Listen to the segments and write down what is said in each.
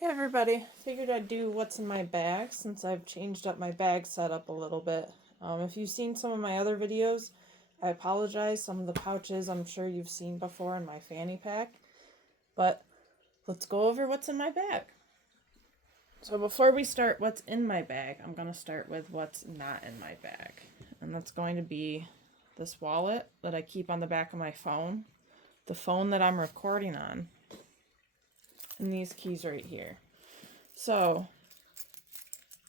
Hey everybody, figured I'd do what's in my bag since I've changed up my bag setup a little bit. If you've seen some of my other videos, I apologize. Some of the pouches I'm sure you've seen before in my fanny pack. But let's go over what's in my bag. So before we start what's in my bag, I'm going to start with what's not in my bag. And that's going to be this wallet that I keep on the back of my phone, the phone that I'm recording on, and these keys right here. So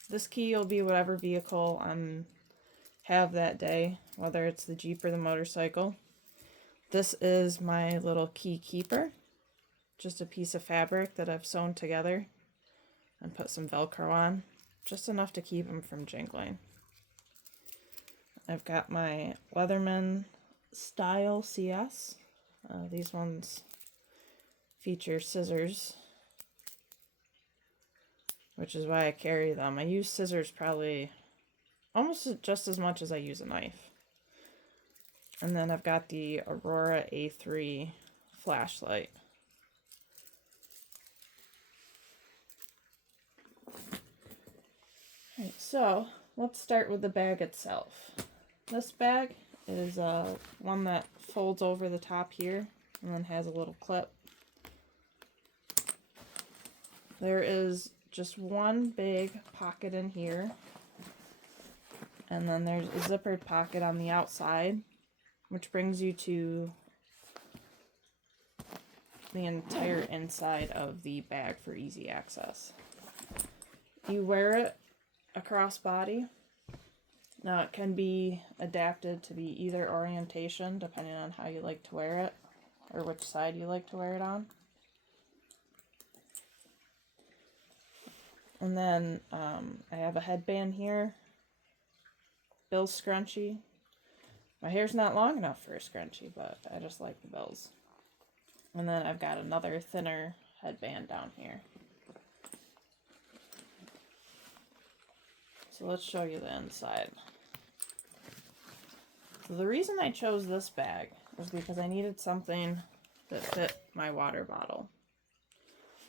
this key will be whatever vehicle I have that day, whether it's the Jeep or the motorcycle. This is my little key keeper, just a piece of fabric that I've sewn together and put some Velcro on, just enough to keep them from jingling. I've got my Leatherman Style CS. These ones feature scissors, which is why I carry them. I use scissors probably almost just as much as I use a knife. And then I've got the Aurora A3 flashlight. Alright, so let's start with the bag itself. This bag is one that folds over the top here and then has a little clip. There is just one big pocket in here, and then there's a zippered pocket on the outside, which brings you to the entire inside of the bag for easy access. You wear it across body. Now it can be adapted to be either orientation depending on how you like to wear it or which side you like to wear it on. And then I have a headband here, Bill's scrunchie. My hair's not long enough for a scrunchie, but I just like the Bills. And then I've got another thinner headband down here. So let's show you the inside. So the reason I chose this bag was because I needed something that fit my water bottle.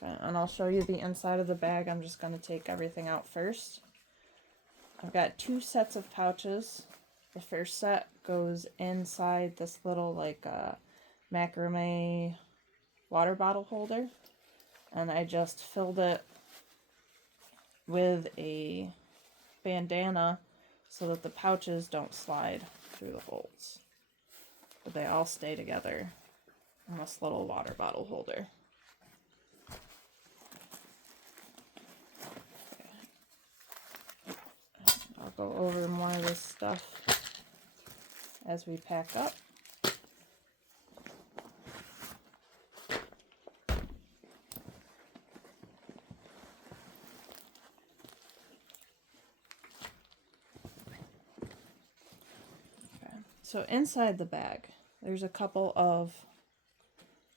Okay, and I'll show you the inside of the bag. I'm just going to take everything out first. I've got two sets of pouches. The first set goes inside this little macrame water bottle holder, and I just filled it with a bandana so that the pouches don't slide through the holes, but they all stay together in this little water bottle holder. I'll go over more of this stuff as we pack up. So inside the bag, there's a couple of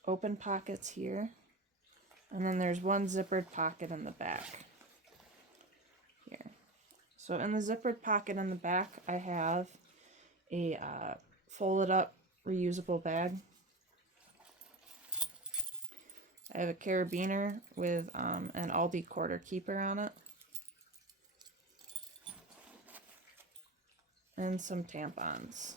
open pockets here, and then there's one zippered pocket in the back here. So in the zippered pocket in the back, I have a folded up reusable bag. I have a carabiner with an Aldi quarter keeper on it, and some tampons.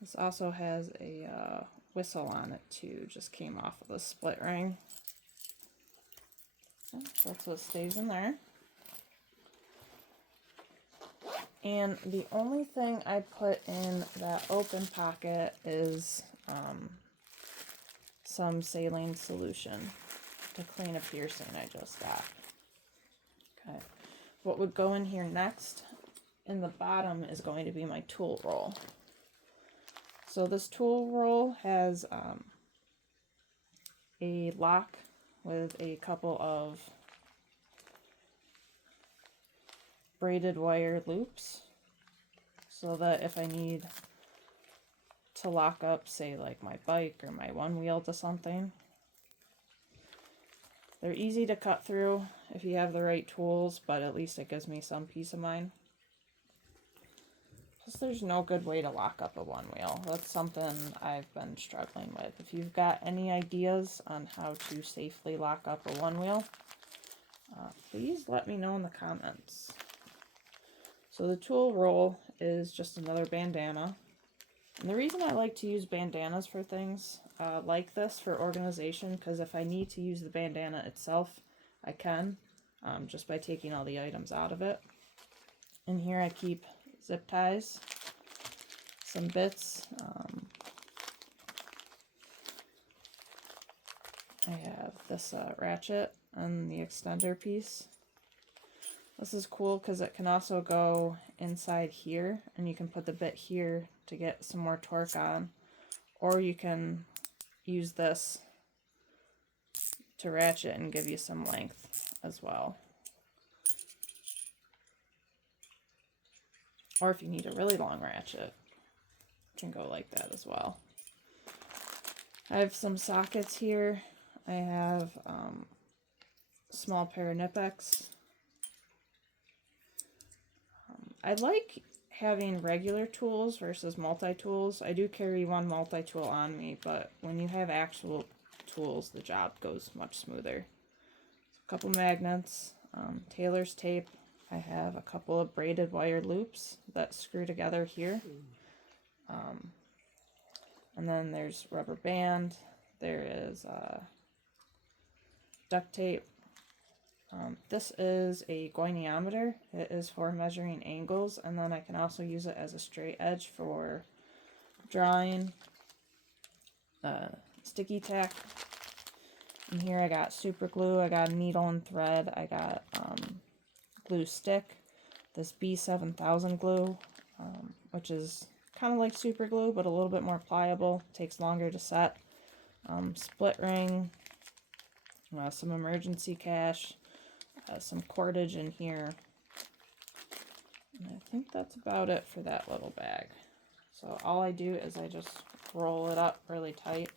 This also has a whistle on it too, just came off of the split ring. So that's what stays in there. And the only thing I put in that open pocket is some saline solution to clean a piercing I just got. Okay. What would go in here next, in the bottom, is going to be my tool roll. So this tool roll has a lock with a couple of braided wire loops, so that if I need to lock up, say like my bike or my one wheel to something, they're easy to cut through if you have the right tools, but at least it gives me some peace of mind. Because there's no good way to lock up a one wheel. That's something I've been struggling with. If you've got any ideas on how to safely lock up a one wheel, please let me know in the comments. So the tool roll is just another bandana. And the reason I like to use bandanas for things like this for organization, because if I need to use the bandana itself, I can, just by taking all the items out of it. In here I keep zip ties, some bits. I have this ratchet and the extender piece. This is cool because it can also go inside here, and you can put the bit here to get some more torque on, or you can use this to ratchet and give you some length as well. Or if you need a really long ratchet, it can go like that as well. I have some sockets here. I have a small pair of Nipex. I like having regular tools versus multi-tools. I do carry one multi-tool on me, but when you have actual tools, the job goes much smoother. A couple magnets, tailor's tape. I have a couple of braided wire loops that screw together here. And then there's rubber band. There is duct tape. This is a goniometer. It is for measuring angles, and then I can also use it as a straight edge for drawing. Sticky tack. And here I got super glue, I got needle and thread, I got glue stick, this B7000 glue, which is kind of like super glue, but a little bit more pliable, takes longer to set. Split ring, some emergency cash, some cordage in here, and I think that's about it for that little bag. So all I do is I just roll it up really tight,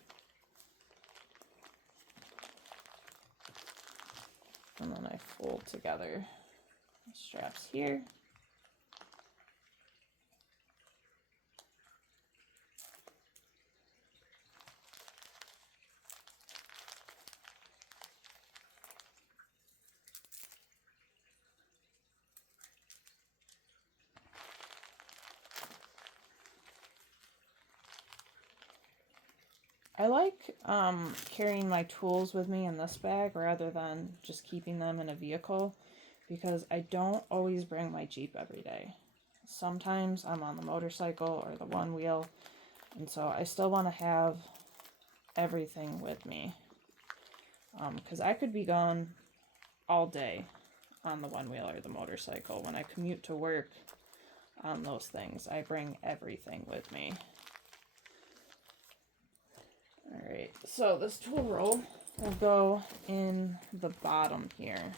and then I fold together the straps here. I like carrying my tools with me in this bag rather than just keeping them in a vehicle, because I don't always bring my Jeep every day. Sometimes I'm on the motorcycle or the one wheel, and so I still want to have everything with me, because I could be gone all day on the one wheel or the motorcycle. When I commute to work on those things, I bring everything with me. Alright, so this tool roll will go in the bottom here.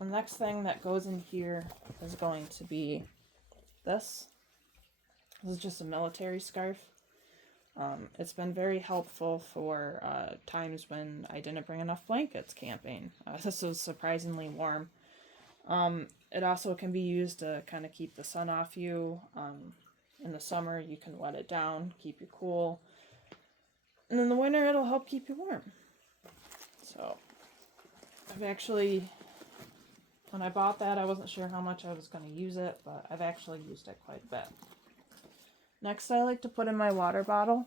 The next thing that goes in here is going to be this. This is just a military scarf. It's been very helpful for times when I didn't bring enough blankets camping. This was surprisingly warm. It also can be used to kind of keep the sun off you. In the summer, you can wet it down, keep you cool. And in the winter, it'll help keep you warm. So, I've actually, when I bought that, I wasn't sure how much I was going to use it, but I've actually used it quite a bit. Next, I like to put in my water bottle.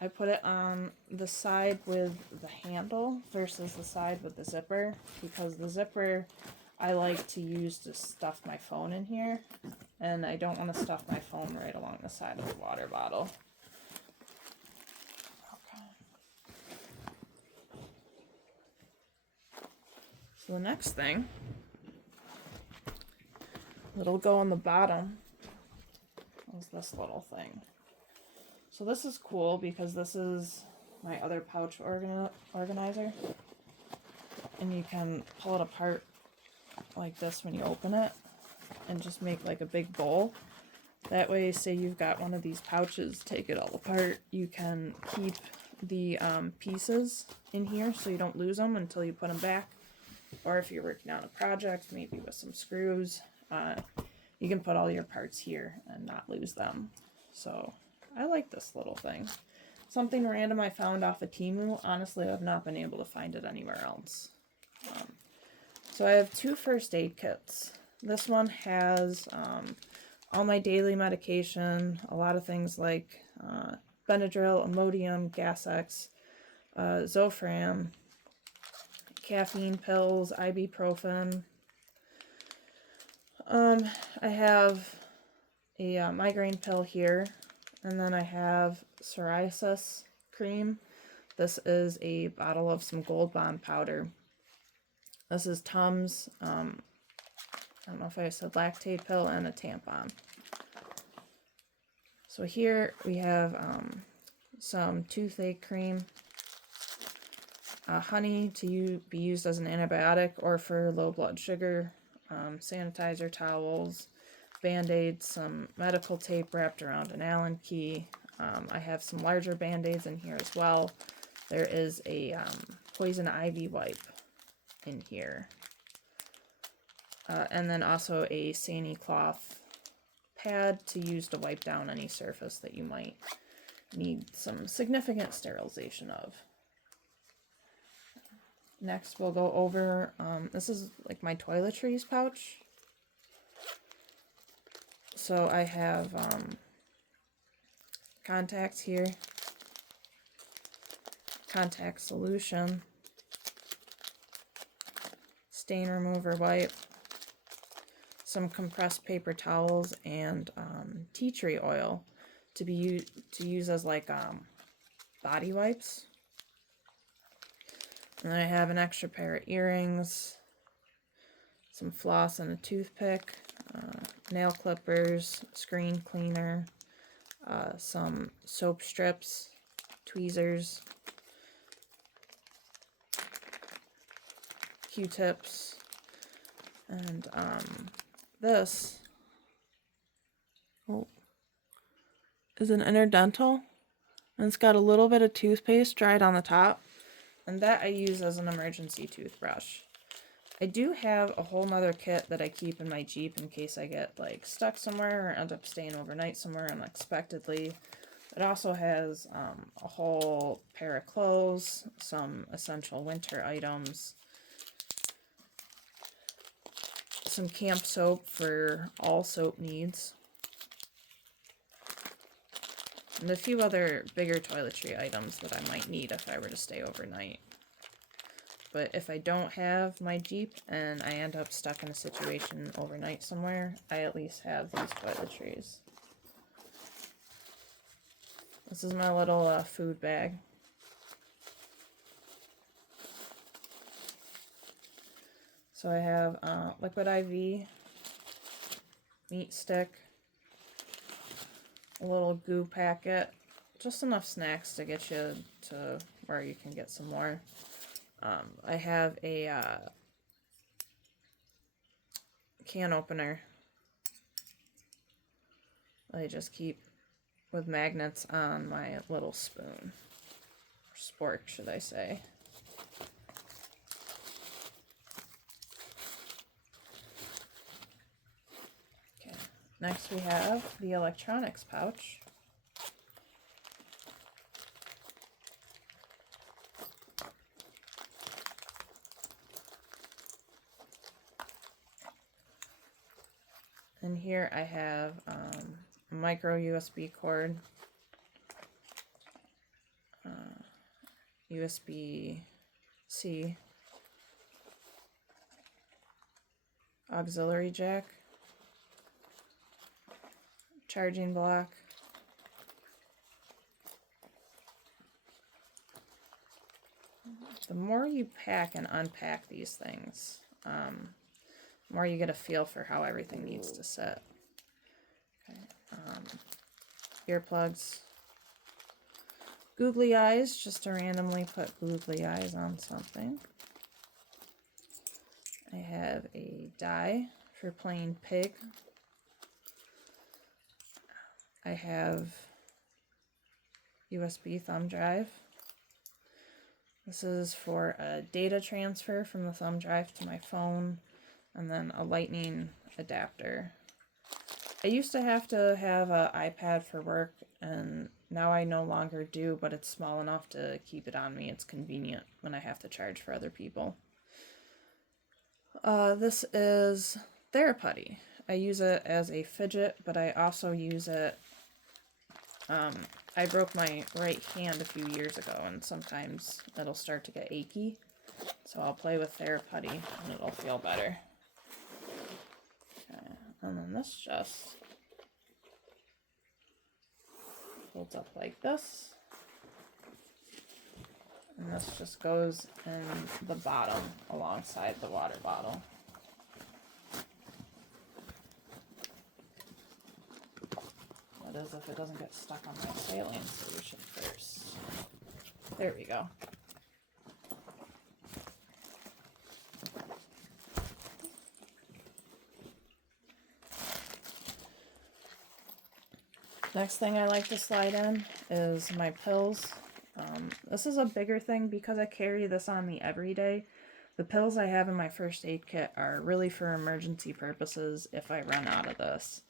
I put it on the side with the handle versus the side with the zipper, because the zipper I like to use to stuff my phone in here, and I don't want to stuff my phone right along the side of the water bottle. Okay. So the next thing, that'll go on the bottom, is this little thing. So this is cool because this is my other pouch organizer, and you can pull it apart like this when you open it and just make like a big bowl. That way, say you've got one of these pouches, take it all apart, you can keep the pieces in here so you don't lose them until you put them back. Or if you're working on a project, maybe with some screws, you can put all your parts here and not lose them. So I like this little thing. Something random I found off of Temu. Honestly, I've not been able to find it anywhere else. So I have 2 first aid kits. This one has all my daily medication, a lot of things like Benadryl, Imodium, Gas-X, Zofran, caffeine pills, ibuprofen. I have a migraine pill here, and then I have psoriasis cream. This is a bottle of some Gold Bond powder. This is Tums, I don't know if I said lactate pill, and a tampon. So here we have some toothache cream, honey to be used as an antibiotic or for low blood sugar, sanitizer towels, Band-Aids, some medical tape wrapped around an Allen key. I have some larger Band-Aids in here as well. There is a poison ivy wipe in here. And then also a Sani cloth pad to use to wipe down any surface that you might need some significant sterilization of. Next we'll go over, this is like my toiletries pouch. So I have contacts here, contact solution, stain remover wipe, some compressed paper towels, and tea tree oil to use as like body wipes. And then I have an extra pair of earrings, some floss and a toothpick, nail clippers, screen cleaner, some soap strips, tweezers, Q-tips, and this is an interdental, and it's got a little bit of toothpaste dried on the top, and that I use as an emergency toothbrush. I do have a whole nother kit that I keep in my Jeep in case I get like stuck somewhere or end up staying overnight somewhere unexpectedly. It also has a whole pair of clothes, some essential winter items, some camp soap for all soap needs, and a few other bigger toiletry items that I might need if I were to stay overnight. But if I don't have my Jeep and I end up stuck in a situation overnight somewhere, I at least have these toiletries. This is my little food bag. So I have liquid IV, meat stick, a little goo packet, just enough snacks to get you to where you can get some more. I have a can opener I just keep with magnets on my little spoon, or spork should I say. Okay, next we have the electronics pouch. And here I have a micro USB cord, USB-C, auxiliary jack, charging block, the more you pack and unpack these things, the more you get a feel for how everything needs to sit. Okay. Earplugs, googly eyes, just to randomly put googly eyes on something. I have a die for playing pig. I have USB thumb drive. This is for a data transfer from the thumb drive to my phone, and then a lightning adapter. I used to have to have an iPad for work, and now I no longer do, but it's small enough to keep it on me. It's convenient when I have to charge for other people. This is Theraputty. I use it as a fidget, but I also use it, I broke my right hand a few years ago, and sometimes it'll start to get achy. So I'll play with Theraputty, and it'll feel better. Okay. And then this just folds up like this. And this just goes in the bottom alongside the water bottle. That is if it doesn't get stuck on my saline solution first. There we go. Next thing I like to slide in is my pills. This is a bigger thing because I carry this on me every day. The pills I have in my first aid kit are really for emergency purposes if I run out of this.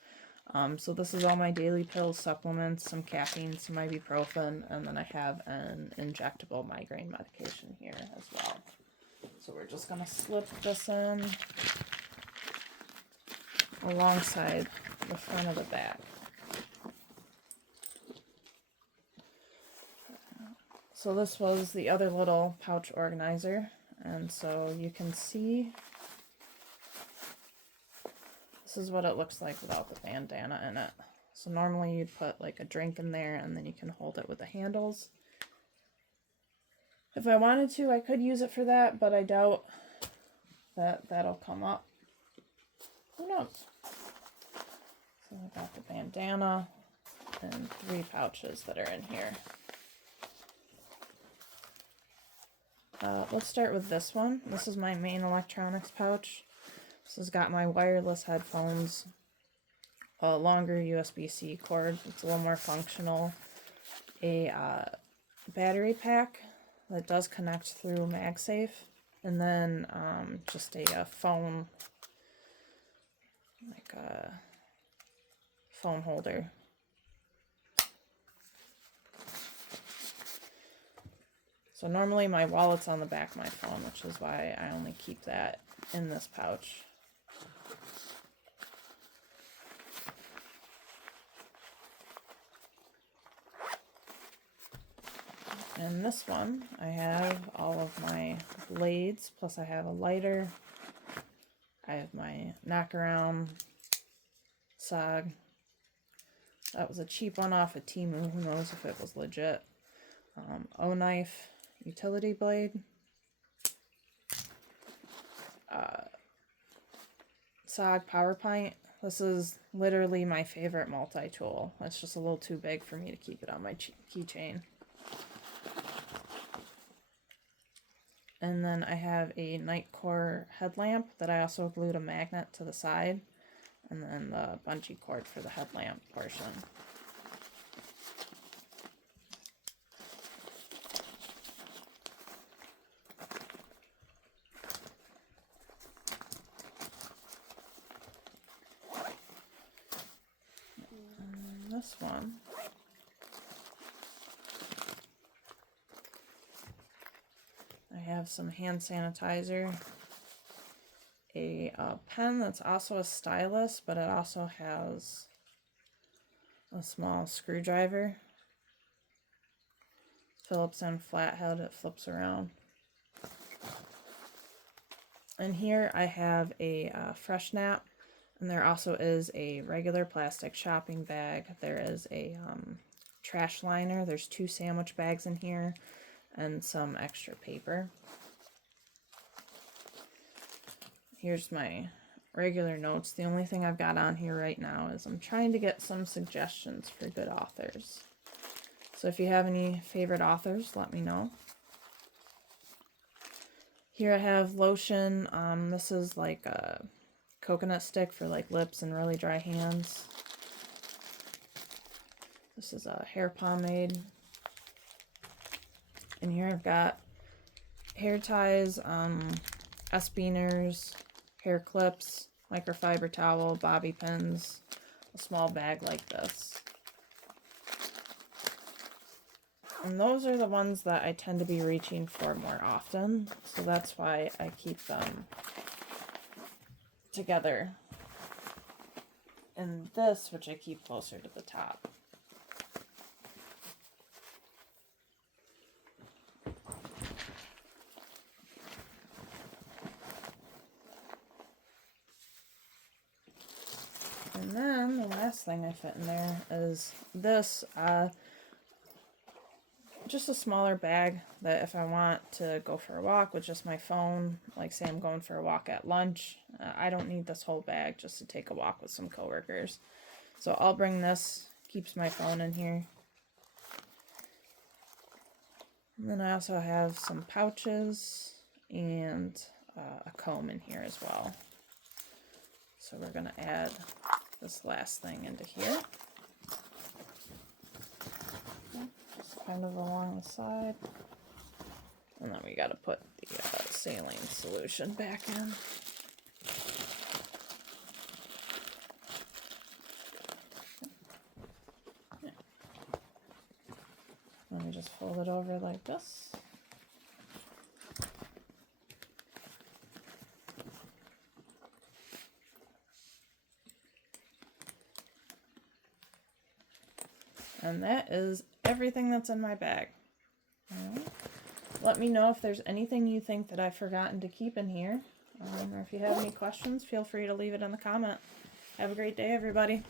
So this is all my daily pills, supplements, some caffeine, some ibuprofen, and then I have an injectable migraine medication here as well. So we're just going to slip this in alongside the front of the bag. So this was the other little pouch organizer, and so you can see this is what it looks like without the bandana in it. So normally you'd put like a drink in there and then you can hold it with the handles. If I wanted to, I could use it for that, but I doubt that that'll come up. Who knows? So I got the bandana and 3 pouches that are in here. Let's start with this one. This is my main electronics pouch. This has got my wireless headphones, a longer USB-C cord. It's a little more functional. A battery pack that does connect through MagSafe. And then just a phone, like a phone holder. So normally my wallet's on the back of my phone, which is why I only keep that in this pouch. In this one, I have all of my blades, plus I have a lighter. I have my knockaround SOG. That was a cheap one off of Temu. Who knows if it was legit. O-knife utility blade. SOG power pint. This is literally my favorite multi-tool. It's just a little too big for me to keep it on my keychain. And then I have a Nightcore headlamp that I also glued a magnet to the side. And then the bungee cord for the headlamp portion. And this one, I have some hand sanitizer, a pen that's also a stylus, but it also has a small screwdriver, Phillips and flathead, it flips around. And here I have a fresh nap, and there also is a regular plastic shopping bag. There is a trash liner, there's 2 sandwich bags in here, and some extra paper. Here's my regular notes. The only thing I've got on here right now is I'm trying to get some suggestions for good authors. So if you have any favorite authors, let me know. Here I have lotion. This is like a coconut stick for like lips and really dry hands. This is a hair pomade. And here I've got hair ties, S-beaners, hair clips, microfiber towel, bobby pins, a small bag like this. And those are the ones that I tend to be reaching for more often, so that's why I keep them together. And this, which I keep closer to the top. And then the last thing I fit in there is this, just a smaller bag that if I want to go for a walk with just my phone, like say I'm going for a walk at lunch, I don't need this whole bag just to take a walk with some coworkers. So I'll bring this, keeps my phone in here. And then I also have some pouches and a comb in here as well. So we're going to add this last thing into here. Just kind of along the side. And then we got to put the saline solution back in. Let me just fold it over like this. And that is everything that's in my bag. Right. Let me know if there's anything you think that I've forgotten to keep in here. Or if you have any questions, feel free to leave it in the comment. Have a great day, everybody.